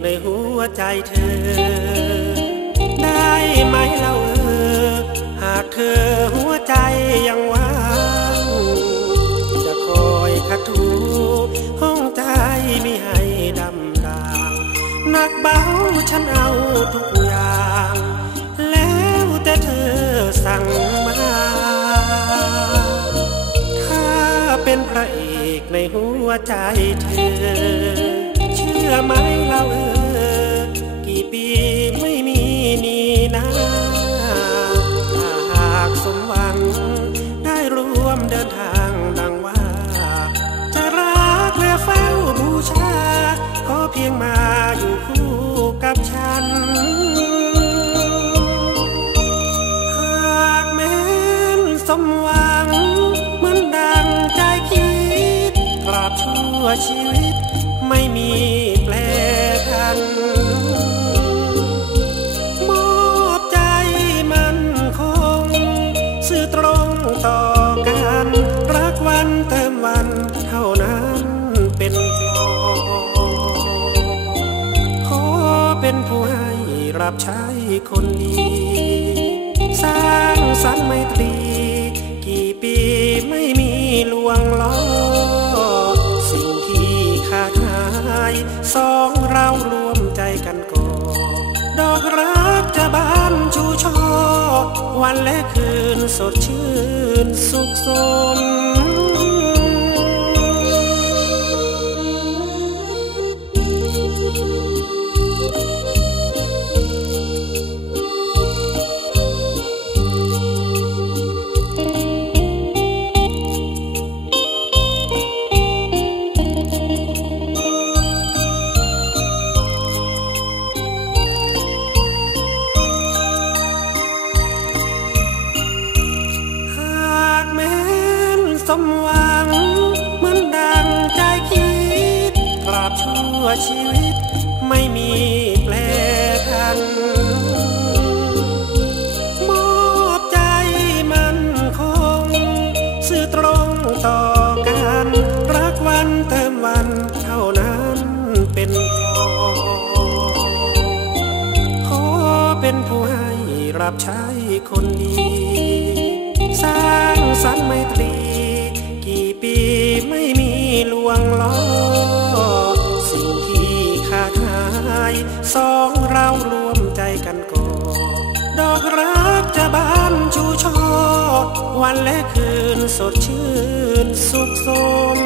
ในหัวใจเธอ ได้ไหมเล่าเออ หากเธอหัวใจยังว่างจะคอยขัดถูห้องใจไม่ให้ดำดางนักเบาฉันเอาทุกอย่าง แล้วแต่เธอสั่งมาถ้าเป็นพระเอกในหัวใจเธอ มหวัง เหมือนดังใจคิดตราบชั่วชีวิตไม่มีแปลกันมอบใจมันคงสื่อตรงต่อกัน รักวันเติมวันเท่านั้นเป็นพอขอเป็นผู้ให้รับใช้คนดี และคืนสดชื่นสุขสม มหวัง เหมือนดังใจคิดตราบชั่วชีวิตไม่มีแปลกันมอบใจมันคงสื่อตรงต่อกัน รักวันเติมวันเท่านั้นเป็นพอขอเป็นผู้ให้รับใช้คนดี สร้างสรรค์ไมตรี วันและคืนสดชื่นสุขสม